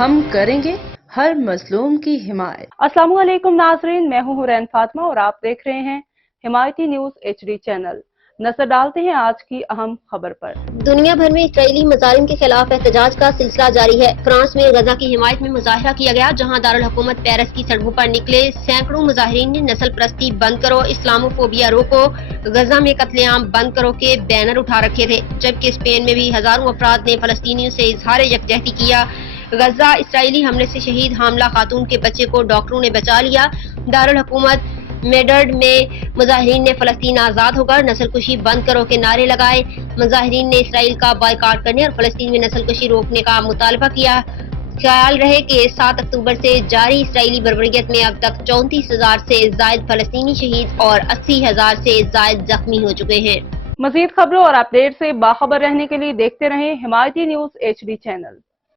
ہم کریں گے ہر مظلوم کی حمایت۔ السلام علیکم ناظرین، میں ہوں حورین فاطمہ اور آپ دیکھ رہے ہیں حمایتی نیوز HD چینل۔ نظر ڈالتے ہیں آج کی اہم خبر پر۔ دنیا بھر میں اسرائیلی مظالم کے خلاف احتجاج کا سلسلہ جاری ہے۔ فرانس میں غزہ کی حمایت میں مظاہرہ کیا گیا، جہاں دارالحکومت پیرس کی سڑکوں پر نکلے سینکڑوں مظاہرین نے نسل پرستی بند کرو، اسلاموفوبیا روکو، غزہ میں قتل عام بند کرو کے بینر اٹھا رکھے تھے، جبکہ اسپین میں بھی ہزاروں افراد نے فلسطینیوں سے اظہار یکجہتی کیا۔ غزہ اسرائیلی حملے سے شہید حاملہ خاتون کے بچے کو ڈاکٹروں نے بچا لیا۔ دارالحکومت میڈرڈ میں مظاہرین نے فلسطین آزاد ہوگا، نسل کشی بند کرو کے نعرے لگائے۔ مظاہرین نے اسرائیل کا بائیکاٹ کرنے اور فلسطین میں نسل کشی روکنے کا مطالبہ کیا۔ خیال رہے کہ 7 اکتوبر سے جاری اسرائیلی بربریت میں اب تک 34,000 سے زائد فلسطینی شہید اور 80,000 سے زائد زخمی ہو چکے ہیں۔ مزید خبروں اور اپڈیٹ سے باخبر رہنے کے لیے دیکھتے رہیں حمایتی نیوز HD چینل۔